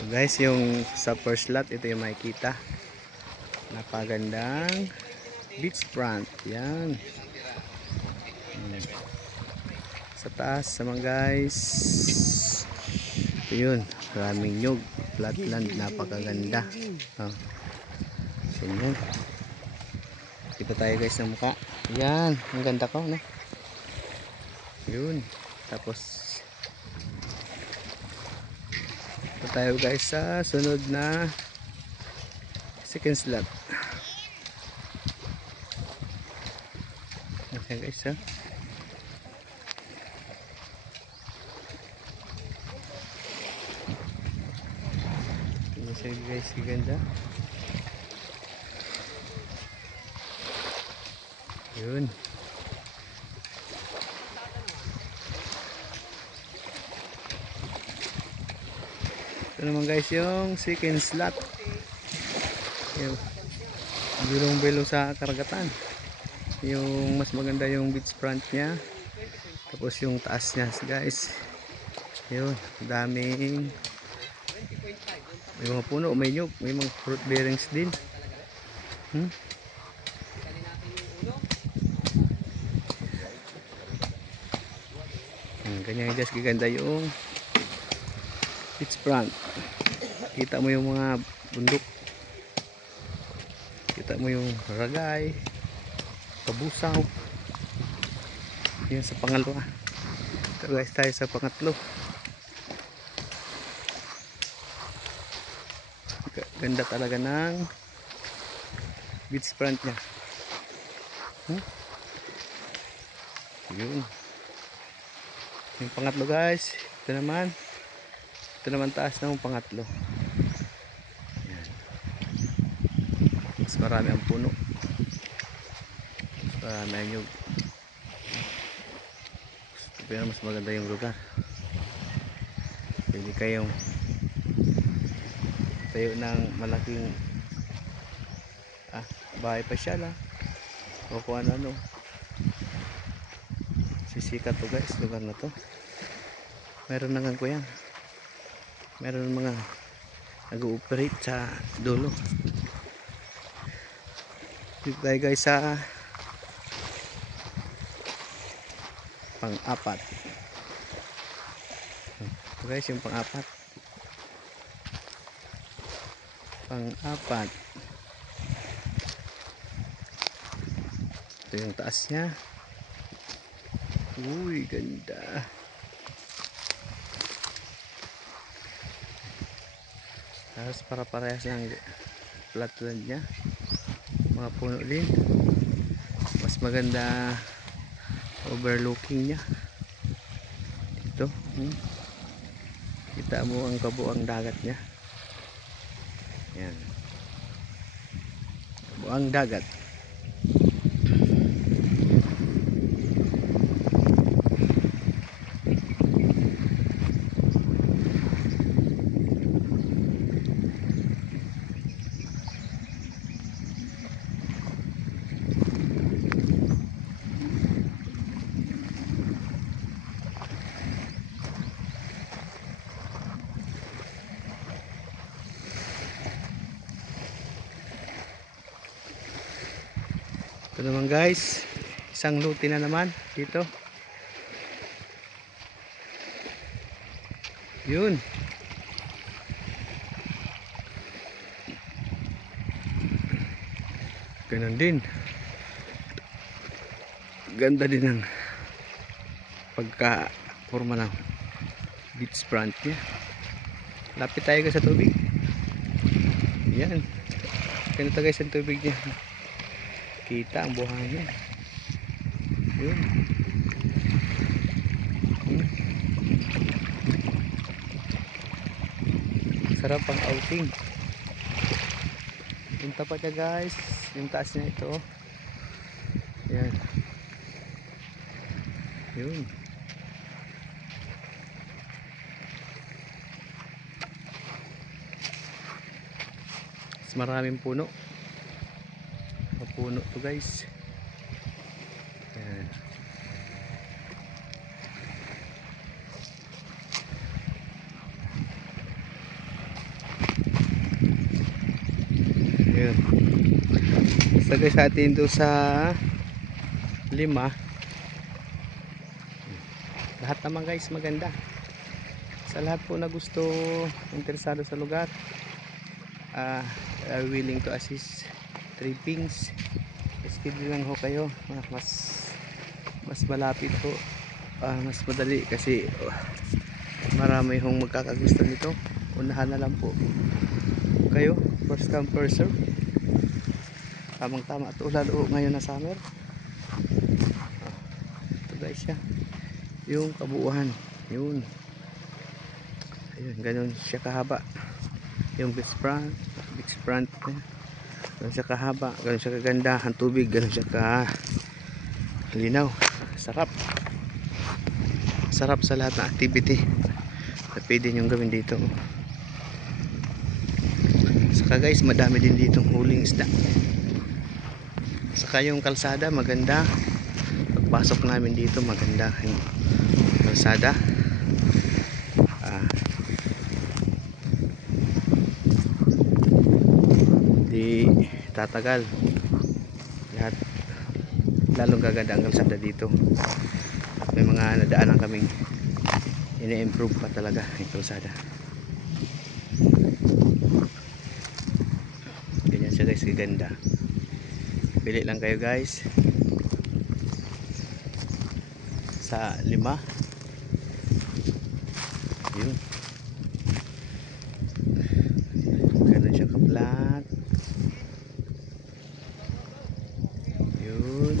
So guys, yung sa first lot, ito yung makikita. Napagandang beach front. Yan. Sa taas naman guys, ito yun, maraming nyug, flatland, napakaganda. So yan, kita tayo guys ng mukha. Yan, ang ganda ko, no? Yun, tapos ito tayo guys sa sunod na second slot. Okay guys, ha? Sige guys, ganda. Yun. Ito naman guys yung second slot. Yung bilong-bilong sa karagatan. Yung mas maganda yung beach front nya. Tapos yung taas nya guys. Yun, daming may mga puno, may nyug, may mga fruit bearings din. Ganyan guys, gaganda yung beach front. Kita mo yung mga bundok, kita mo yung ragay, kabusaw. Yan sa pangalawa. Ito guys, tayo sa pangatlo. Ganda talaga ng beach front nya. Yun. Yung pangatlo guys, ito naman taas ng pangatlo. Yan. Mas marami ang puno, mas marami ang nyug. Pero mas maganda yung lugar. Pwede kayong tayo ng malaking bahay pa siya lang o kung ano. Sisikat to guys, lugar na to. Meron na nga yan, meron mga nag-ooperate sa dulo. Dito tayo guys sa pang-apat. Ito guys yung pang-apat. Ito yung taas nya. Uy, ganda. Tapos para-parehas ng flatland nya, mga puno din. Mas maganda overlooking nya. Ito, kita mo ang kabuang dagat nya. Yan, kabuang dagat. Ito naman guys, isang lote na naman dito. Yun. Ganun din. Ganda din ang pagka-forma ng beach front nya. Lapit tayo sa tubig. Yan. Ganito guys ang tubig nya. Kita ang buhangin. Yun. Sarap ang outing. Yung tapat niya guys, yung taas niya ito. Yan. Yun. Mas maraming puno. Puno to guys. Yan. Ayun. Basta guys atin doon sa 5. Lahat naman guys maganda. Sa lahat po na gusto, interesado sa lugar, are willing to assist trippings, schedule lang ho kayo. Mas malapit ho, mas madali kasi marami hong magkakagusto nito. Unahan na lang po kayo, first come first serve. Tamang tama ito lalo ngayon na summer. Ito guys siya, yung kabuuan, yun. Ayun, ganun siya kahaba yung beach front ganun siya kahaba, ganun siya kaganda ang tubig, ganun siya kalinaw. Sarap sa lahat ng activity na pwede nyo gawin dito. Saka guys madami din ditong huling isda. Saka yung kalsada maganda. Pagpasok namin dito maganda yung kalsada. Di tatagal lahat, lalong gaganda ang kalsada dito. May mga nadaanan kaming ine-improve pa talaga yung kalsada. Ganyan siya guys, gaganda. Pili lang kayo guys sa 5. Yun, ganun siya ka-flat. Yun.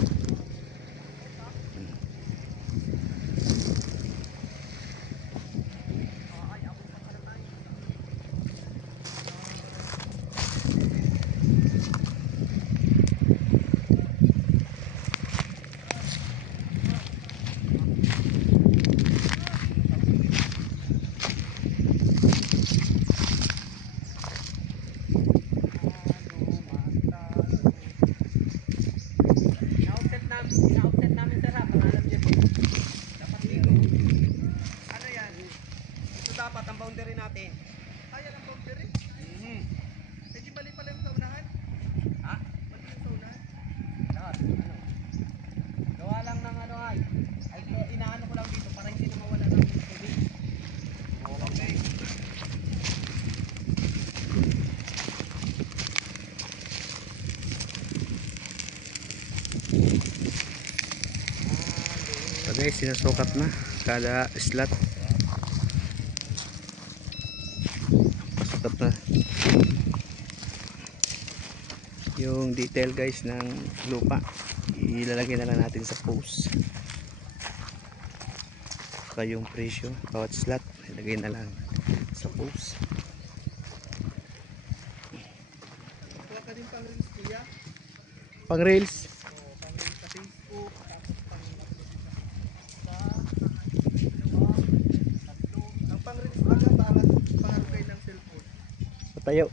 Dapat ang boundary natin. Ayan ang boundary? Eh di bali pala yung sa unahan? Ha? Bali yung sa unahan? Lahat, ano? Gawa lang ng ano ay. Ay inaano ko lang dito para hindi na mawala ng tubig. Okay. So guys, sinusukat na kada slot. Pasukat na yung detail guys ng lupa, ilalagay na lang natin sa post. Saka yung presyo bawat slot ilagay na lang sa post. Kuha ka din pang reels kuya? Pang reels, Pang reels sa Facebook, tapos pang ang pang reels lang pangalagay ng cellphone. patayo.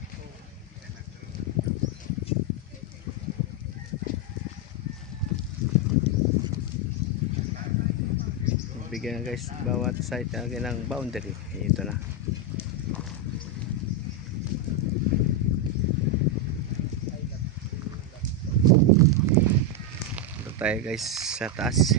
Bigyan na guys bawat site ng boundary. Ito na. Ito tayo guys sa taas.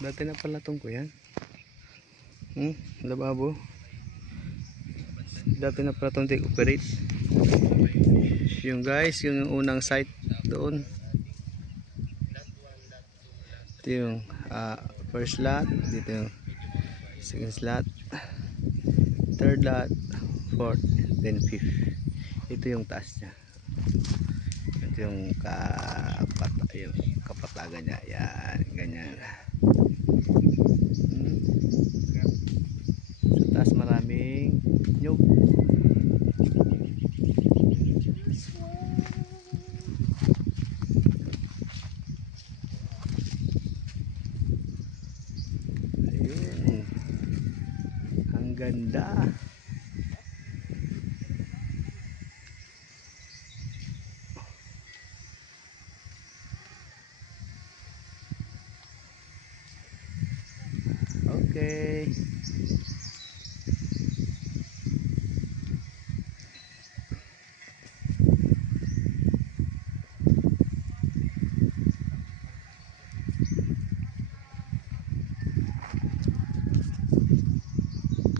Dati na pala itong kuyan. Lababo. Dati na pala itong take operate. Yung guys, yung unang site doon. Ito yung first lot. Dito yung second slot, third lot, fourth, then fifth. Ito yung taas niya. Ito yung kapatagan niya. Yan, ganyan. Sa taas maraming nyug. Ayun. Ganda. Okay.